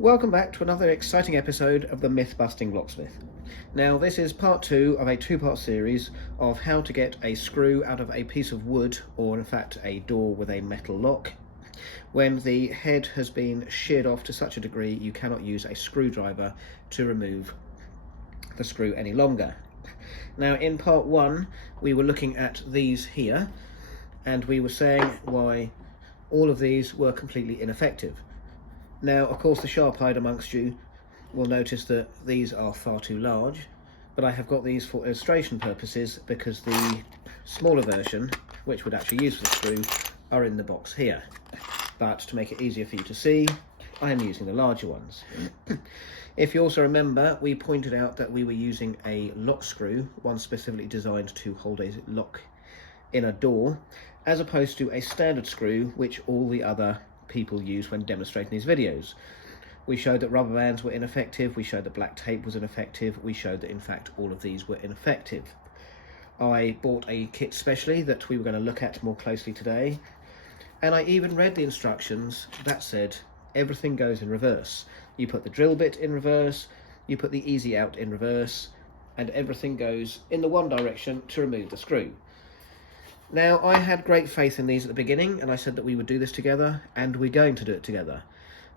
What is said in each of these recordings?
Welcome back to another exciting episode of the Myth-Busting Locksmith. Now this is part 2 of a 2-part series of how to get a screw out of a piece of wood, or in fact a door with a metal lock, when the head has been sheared off to such a degree you cannot use a screwdriver to remove the screw any longer. Now in part 1 we were looking at these here, and we were saying why all of these were completely ineffective. Now, of course, the sharp-eyed amongst you will notice that these are far too large, but I have got these for illustration purposes because the smaller version, which would actually use the screw, are in the box here. But to make it easier for you to see, I am using the larger ones. If you also remember, we pointed out that we were using a lock screw, one specifically designed to hold a lock in a door, as opposed to a standard screw, which all the other people use when demonstrating these videos. We showed that rubber bands were ineffective, we showed that black tape was ineffective, we showed that in fact all of these were ineffective. I bought a kit specially that we were going to look at more closely today, and I even read the instructions that said everything goes in reverse. You put the drill bit in reverse, you put the easy out in reverse, and everything goes in the one direction to remove the screw. Now, I had great faith in these at the beginning, and I said that we would do this together, and we're going to do it together.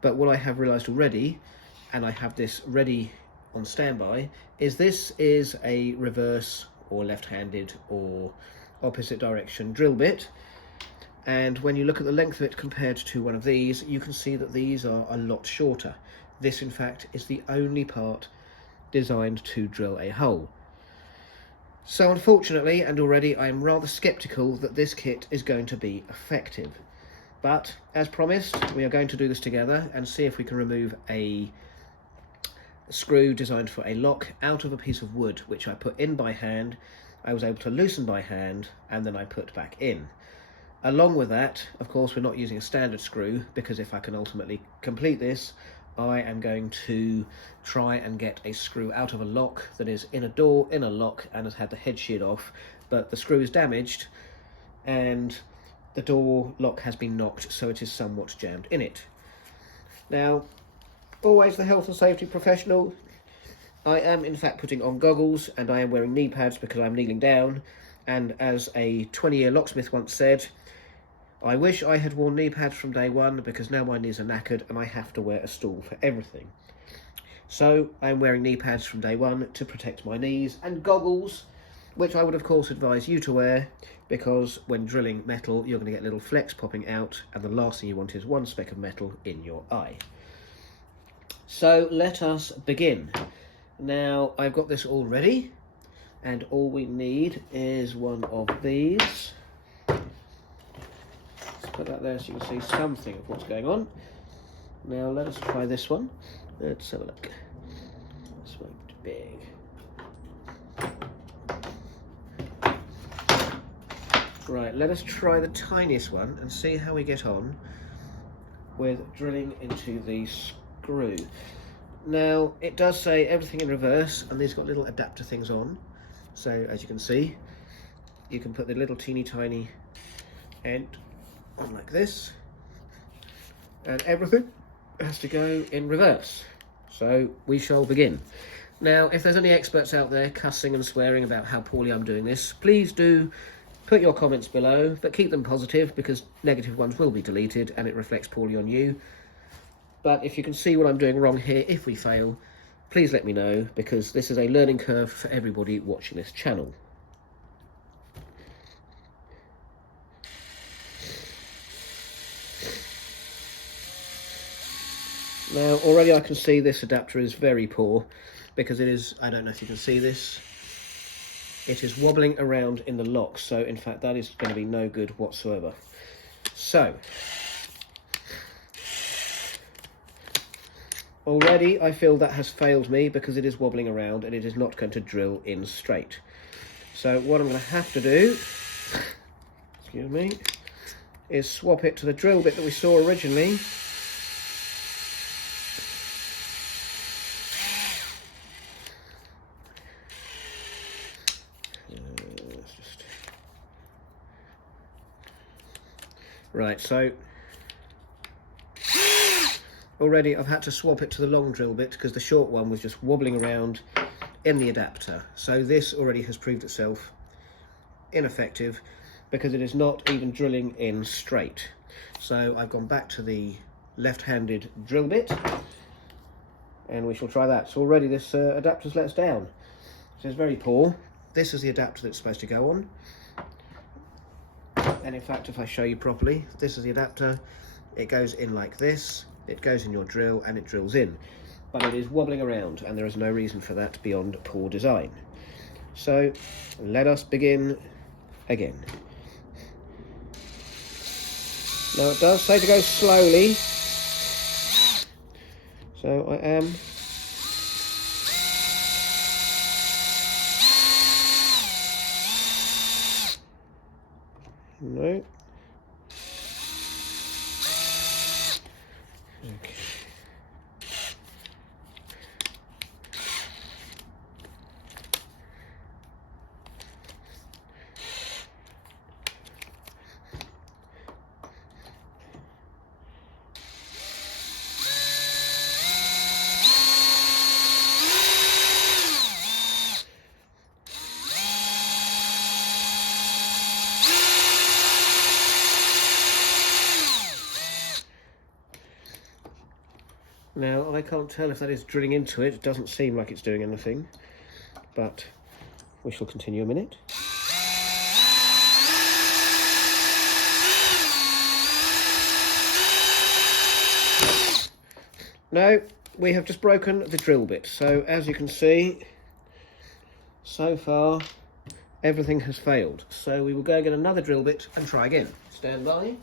But what I have realised already, and I have this ready on standby, is this is a reverse or left-handed or opposite direction drill bit. And when you look at the length of it compared to one of these, you can see that these are a lot shorter. This, in fact, is the only part designed to drill a hole. So unfortunately, and already, I am rather sceptical that this kit is going to be effective. But, as promised, we are going to do this together and see if we can remove a screw designed for a lock out of a piece of wood, which I put in by hand, I was able to loosen by hand, and then I put back in. Along with that, of course, we're not using a standard screw, because if I can ultimately complete this, I am going to try and get a screw out of a lock that is in a door, in a lock, and has had the head sheared off, but the screw is damaged, and the door lock has been knocked, so it is somewhat jammed in it. Now, always the health and safety professional, I am in fact putting on goggles, and I am wearing knee pads because I'm kneeling down, and as a 20-year locksmith once said, I wish I had worn knee pads from day one, because now my knees are knackered and I have to wear a stool for everything. So I'm wearing knee pads from day one to protect my knees, and goggles, which I would of course advise you to wear, because when drilling metal you're going to get little flecks popping out, and the last thing you want is one speck of metal in your eye. So let us begin. Now I've got this all ready, and all we need is one of these. Put that there so you can see something of what's going on. Now let us try this one. Let's have a look. This one's big. Right, let us try the tiniest one and see how we get on with drilling into the screw. Now it does say everything in reverse, and these got little adapter things on. So as you can see, you can put the little teeny tiny end on like this, and everything has to go in reverse. So we shall begin. Now, if there's any experts out there cussing and swearing about how poorly I'm doing this, please do put your comments below, but keep them positive, because negative ones will be deleted and it reflects poorly on you. But if you can see what I'm doing wrong here, if we fail, please let me know, because this is a learning curve for everybody watching this channel. Now already I can see this adapter is very poor, because it is, I don't know if you can see this, it is wobbling around in the lock, so in fact that is going to be no good whatsoever. So already I feel that has failed me, because it is wobbling around and it is not going to drill in straight. So what I'm going to have to do, excuse me, is swap it to the drill bit that we saw originally. Right, so already I've had to swap it to the long drill bit because the short one was just wobbling around in the adapter. So this already has proved itself ineffective because it is not even drilling in straight. So I've gone back to the left-handed drill bit and we shall try that. So already this adapter's let us down. So it's very poor. This is the adapter that's supposed to go on. And in fact, if I show you properly, this is the adapter. It goes in like this, it goes in your drill and it drills in. But it is wobbling around and there is no reason for that beyond poor design. So let us begin again. Now it does say to go slowly, so I am. No. Okay. Now, I can't tell if that is drilling into it. It doesn't seem like it's doing anything, but we shall continue a minute. No, we have just broken the drill bit. So as you can see, so far, everything has failed. So we will go get another drill bit and try again. Stand by.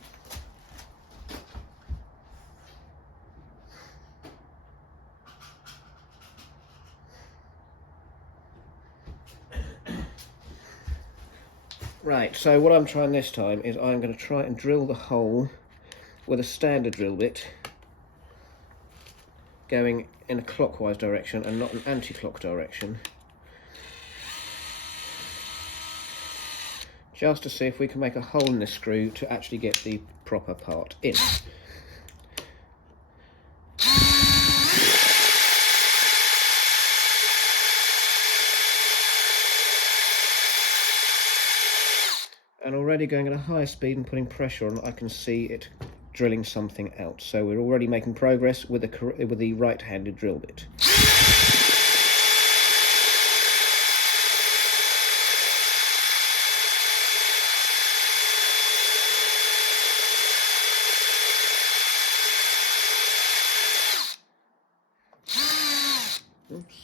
Right, so what I'm trying this time is I'm going to try and drill the hole with a standard drill bit going in a clockwise direction and not an anti-clock direction, just to see if we can make a hole in this screw to actually get the proper part in. And already going at a higher speed and putting pressure on, I can see it drilling something out. So we're already making progress with the right-handed drill bit. Oops.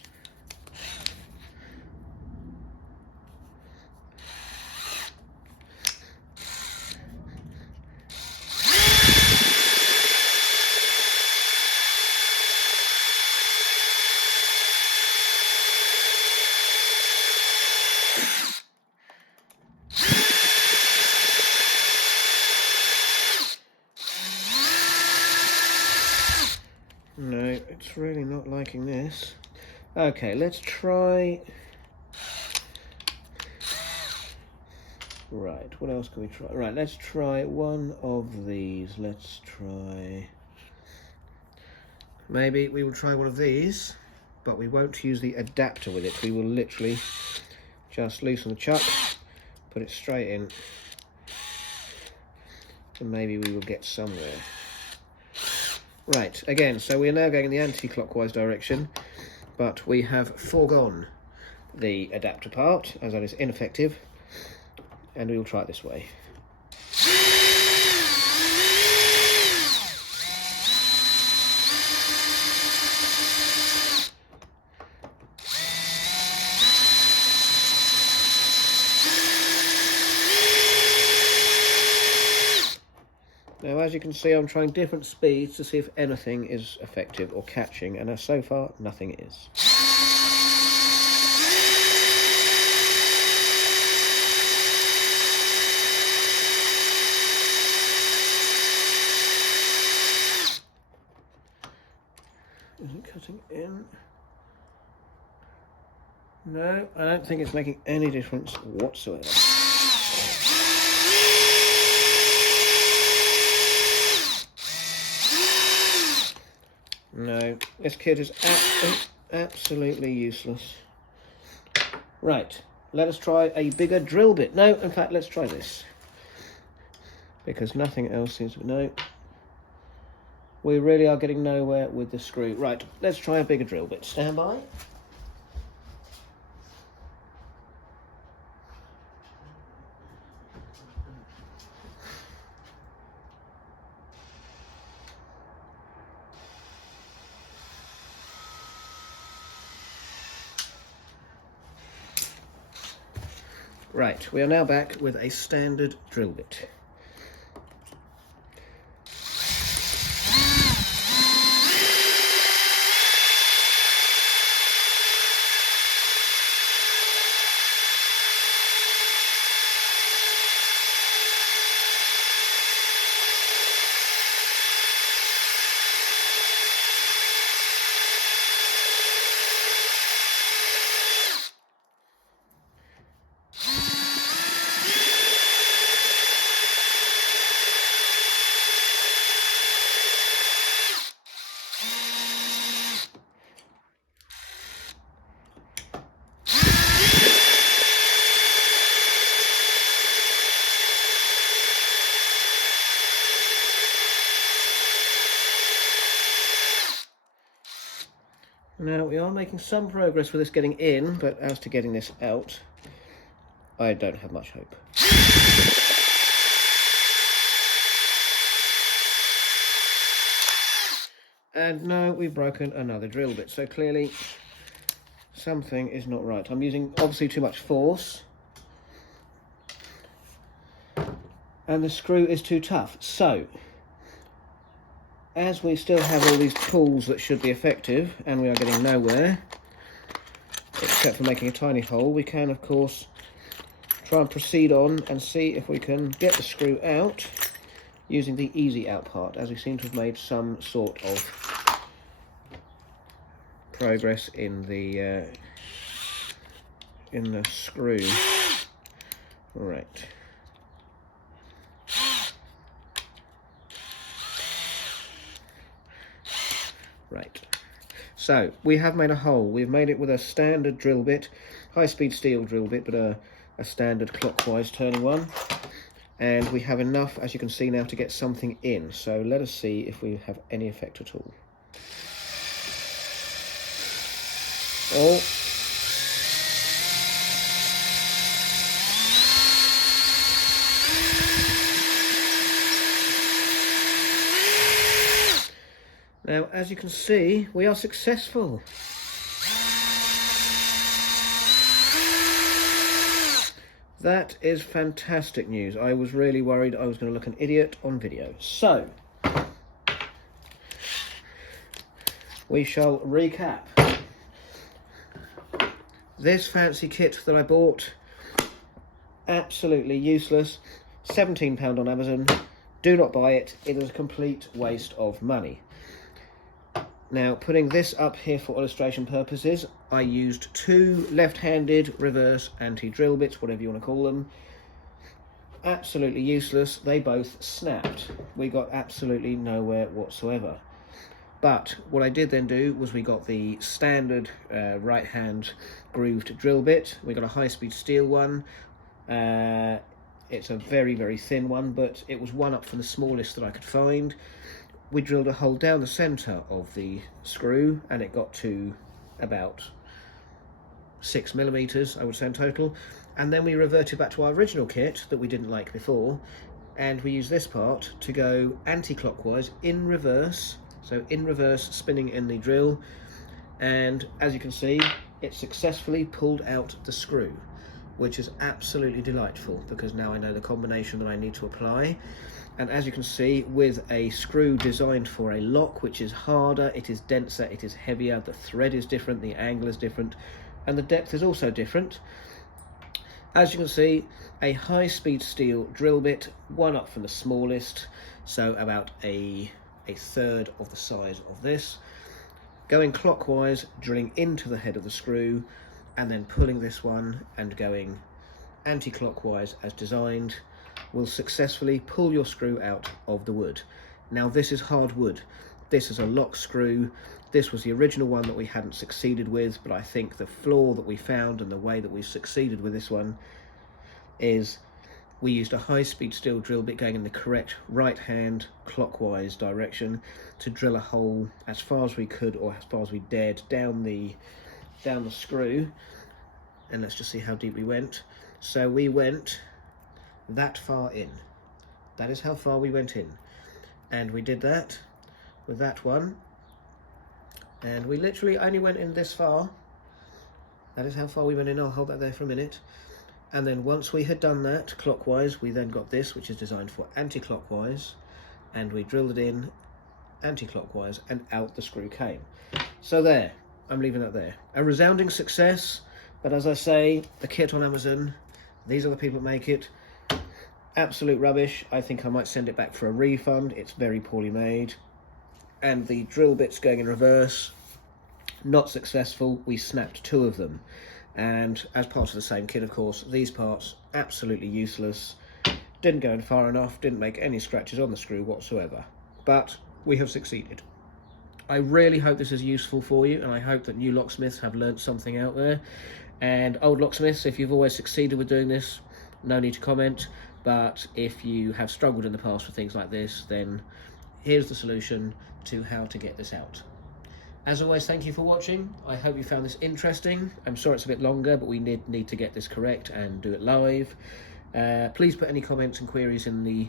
No, it's really not liking this. Okay, let's try. Right, what else can we try? Right, let's try one of these. Let's try. Maybe we will try one of these, but we won't use the adapter with it. We will literally just loosen the chuck, put it straight in, and maybe we will get somewhere. Right, again, so we are now going in the anti-clockwise direction, but we have foregone the adapter part, as that is ineffective, and we will try it this way. Now, as you can see, I'm trying different speeds to see if anything is effective or catching, and so far, nothing is. Is it cutting in? No, I don't think it's making any difference whatsoever. No, this kit is absolutely useless. Right, let us try a bigger drill bit. No, in fact, let's try this. Because nothing else seems to... No. We really are getting nowhere with the screw. Right, let's try a bigger drill bit. Stand by. Right, we are now back with a standard drill bit. Now, we are making some progress with this getting in, but as to getting this out, I don't have much hope. And no, we've broken another drill bit, so clearly something is not right. I'm using obviously too much force, and the screw is too tough. So, as we still have all these tools that should be effective, and we are getting nowhere, except for making a tiny hole, we can, of course, try and proceed on and see if we can get the screw out using the easy out part, as we seem to have made some sort of progress in the screw. Right. Right, so we have made a hole. We've made it with a standard drill bit, high-speed steel drill bit, but a standard clockwise turning one. And we have enough, as you can see now, to get something in. So let us see if we have any effect at all. Oh. Now, as you can see, we are successful. That is fantastic news. I was really worried I was going to look an idiot on video. So, we shall recap. This fancy kit that I bought, absolutely useless. £17 on Amazon. Do not buy it. It is a complete waste of money. Now, putting this up here for illustration purposes, I used two left-handed reverse anti-drill bits, whatever you want to call them. Absolutely useless. They both snapped. We got absolutely nowhere whatsoever. But what I did then do was we got the standard right-hand grooved drill bit. We got a high-speed steel one. It's a very, very thin one, but it was one up from the smallest that I could find. We drilled a hole down the centre of the screw, and it got to about 6mm, I would say, in total. And then we reverted back to our original kit that we didn't like before, and we used this part to go anti-clockwise in reverse, so in reverse, spinning in the drill, and as you can see, it successfully pulled out the screw, which is absolutely delightful, because now I know the combination that I need to apply. And as you can see, with a screw designed for a lock, which is harder, it is denser, it is heavier, the thread is different, the angle is different, and the depth is also different. As you can see, a high-speed steel drill bit, one up from the smallest, so about a third of the size of this, going clockwise, drilling into the head of the screw, and then pulling this one and going anti-clockwise as designed, will successfully pull your screw out of the wood. Now, this is hard wood. This is a lock screw. This was the original one that we hadn't succeeded with, but I think the flaw that we found and the way that we've succeeded with this one is we used a high-speed steel drill bit going in the correct right-hand clockwise direction to drill a hole as far as we could, or as far as we dared, down the screw. And let's just see how deep we went. So we went that far in. That is how far we went in. And we did that with that one. And we literally only went in this far. That is how far we went in. I'll hold that there for a minute. And then once we had done that clockwise, we then got this, which is designed for anti-clockwise, and we drilled it in anti-clockwise, and out the screw came. So there, I'm leaving that there. A resounding success, but as I say, the kit on Amazon, these are the people that make it. Absolute rubbish. I think I might send it back for a refund. It's very poorly made. And the drill bits going in reverse, not successful. We snapped 2 of them. And as part of the same kit, of course, these parts absolutely useless, didn't go in far enough, didn't make any scratches on the screw whatsoever, but we have succeeded. I really hope this is useful for you, and I hope that new locksmiths have learnt something out there. And old locksmiths, if you've always succeeded with doing this, no need to comment, but if you have struggled in the past with things like this, then here's the solution to how to get this out. As always, thank you for watching. I hope you found this interesting. I'm sorry it's a bit longer, but we need to get this correct and do it live. Please put any comments and queries in the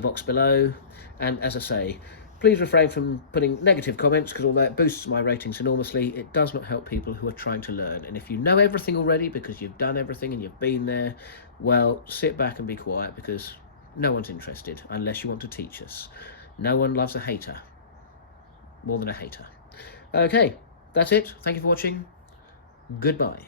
box below. And as I say, please refrain from putting negative comments, because all that boosts my ratings enormously. It does not help people who are trying to learn. And if you know everything already because you've done everything and you've been there, well, sit back and be quiet, because no one's interested unless you want to teach us. No one loves a hater more than a hater. Okay, that's it. Thank you for watching. Goodbye.